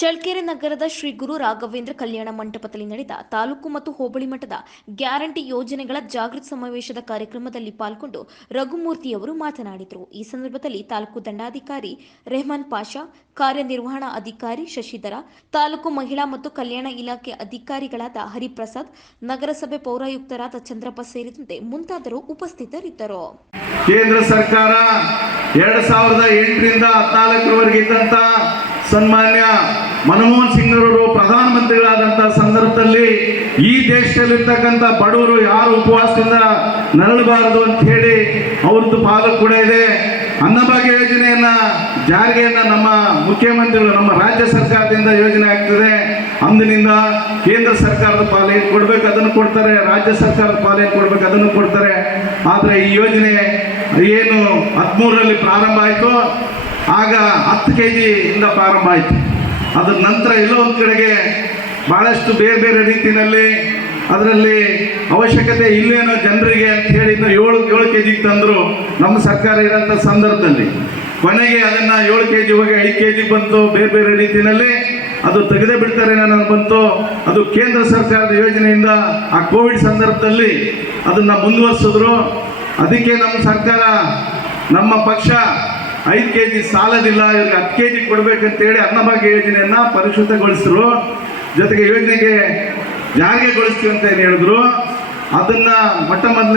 ಚಳ್ಳಕೆರೆ ನಗರದ ಶ್ರೀ ಗುರು ರಾಘವೇಂದ್ರ ಕಲ್ಯಾಣ ಮಂಟಪದಲ್ಲಿ ನಡೆದ ತಾಲೂಕು ಮತ್ತು ಹೋಬಳಿ ಮಟ್ಟದ ಗ್ಯಾರಂಟಿ ಯೋಜನೆಗಳ ಜಾಗೃತಿ ಸಮಾವೇಶದ ಕಾರ್ಯಕ್ರಮದಲ್ಲಿ ಪಾಲ್ಗೊಂಡು ರಘುಮೂರ್ತಿಯವರು ಮಾತನಾಡಿದರು. ಈ ಸಂದರ್ಭದಲ್ಲಿ ತಾಲೂಕು ದಂಡಾಧಿಕಾರಿ ರೆಹಮಾನ್ ಪಾಷಾ, ಕಾರ್ಯನಿರ್ವಹಣಾ ಅಧಿಕಾರಿ ಶಶಿಧರ, ತಾಲೂಕು ಮಹಿಳಾ ಮತ್ತು ಕಲ್ಯಾಣ ಇಲಾಖೆ ಅಧಿಕಾರಿಗಳಾದ ಹರಿಪ್ರಸಾದ್, ನಗರಸಭೆ ಪೌರಾಯುಕ್ತರಾದ ಚಂದ್ರಪ್ಪ ಸೇರಿದಂತೆ ಮುಂತಾದರು ಉಪಸ್ಥಿತರಿದ್ದರು. ಕೇಂದ್ರ ಸರ್ಕಾರ ಎರಡು ಸಾವಿರದ ಎಂಟರಿಂದ ಹದಿನಾಲ್ಕರವರೆಗೆ ಇದ್ದಂಥ ಸನ್ಮಾನ್ಯ ಮನಮೋಹನ್ ಸಿಂಗ್ ಅವರು ಪ್ರಧಾನಮಂತ್ರಿಗಳಾದಂಥ ಸಂದರ್ಭದಲ್ಲಿ ಈ ದೇಶದಲ್ಲಿರ್ತಕ್ಕಂಥ ಬಡವರು ಯಾರು ಉಪವಾಸದಿಂದ ನರಳಬಾರದು ಅಂತ ಹೇಳಿ ಅವ್ರದ್ದು ಪಾಲು ಕೂಡ ಇದೆ. ಅನ್ನಭಾಗ್ಯ ಯೋಜನೆಯನ್ನ ಜಾರಿಗೆಯನ್ನ ನಮ್ಮ ಮುಖ್ಯಮಂತ್ರಿಗಳು, ನಮ್ಮ ರಾಜ್ಯ ಸರ್ಕಾರದಿಂದ ಯೋಜನೆ ಆಗ್ತಿದೆ. ಅಂದಿನಿಂದ ಕೇಂದ್ರ ಸರ್ಕಾರದ ಪಾಲಿಗೆ ಕೊಡ್ಬೇಕು ಅದನ್ನು ಕೊಡ್ತಾರೆ, ರಾಜ್ಯ ಸರ್ಕಾರದ ಪಾಲಿಗೆ ಕೊಡ್ಬೇಕು ಅದನ್ನು ಕೊಡ್ತಾರೆ. ಆದರೆ ಈ ಯೋಜನೆ ಏನು ಹದಿಮೂರರಲ್ಲಿ ಪ್ರಾರಂಭ ಆಯಿತು ಆಗ ಹತ್ತು ಕೆ ಜಿಯಿಂದ ಪ್ರಾರಂಭ ಆಯಿತು. ಅದರ ನಂತರ ಎಲ್ಲೋ ಒಂದು ಕಡೆಗೆ ಭಾಳಷ್ಟು ಬೇರೆ ಬೇರೆ ರೀತಿಯಲ್ಲಿ ಅದರಲ್ಲಿ ಅವಶ್ಯಕತೆ ಇಲ್ಲೇನೋ ಜನರಿಗೆ ಅಂತ ಹೇಳಿ ಏಳು ಏಳು ಕೆ ಜಿಗೆ ತಂದರು ನಮ್ಮ ಸರ್ಕಾರ ಇರೋಂಥ ಸಂದರ್ಭದಲ್ಲಿ. ಕೊನೆಗೆ ಅದನ್ನು ಏಳು ಕೆ ಜಿ ಹೋಗಿ ಐದು ಕೆ ಜಿಗೆ ಬಂತು, ಬೇರೆ ಬೇರೆ ರೀತಿಯಲ್ಲಿ ಅದು ತೆಗೆದೇ ಬಿಡ್ತಾರೆ ನನಗೆ ಬಂತು. ಅದು ಕೇಂದ್ರ ಸರ್ಕಾರದ ಯೋಜನೆಯಿಂದ ಆ ಕೋವಿಡ್ ಸಂದರ್ಭದಲ್ಲಿ ಅದನ್ನು ಮುಂದುವರಿಸಿದ್ರು. ಅದಕ್ಕೆ ನಮ್ಮ ಸರ್ಕಾರ, ನಮ್ಮ ಪಕ್ಷ ಐದು ಕೆ ಜಿ ಸಾಲದಿಲ್ಲ, ಇವ್ರಿಗೆ ಹತ್ತು ಕೆ ಜಿ ಕೊಡಬೇಕಂತೇಳಿ ಅನ್ನಭಾಗ್ಯ ಯೋಜನೆಯನ್ನು ಪರಿಶುದ್ಧಗೊಳಿಸಿದ್ರು ಜೊತೆಗೆ ಯೋಜನೆಗೆ ಜಾರಿಗೆಗೊಳಿಸ್ತೀವಿ ಅಂತ ಏನು ಹೇಳಿದ್ರು. ಅದನ್ನು ಮೊಟ್ಟ ಮೊದಲನೇ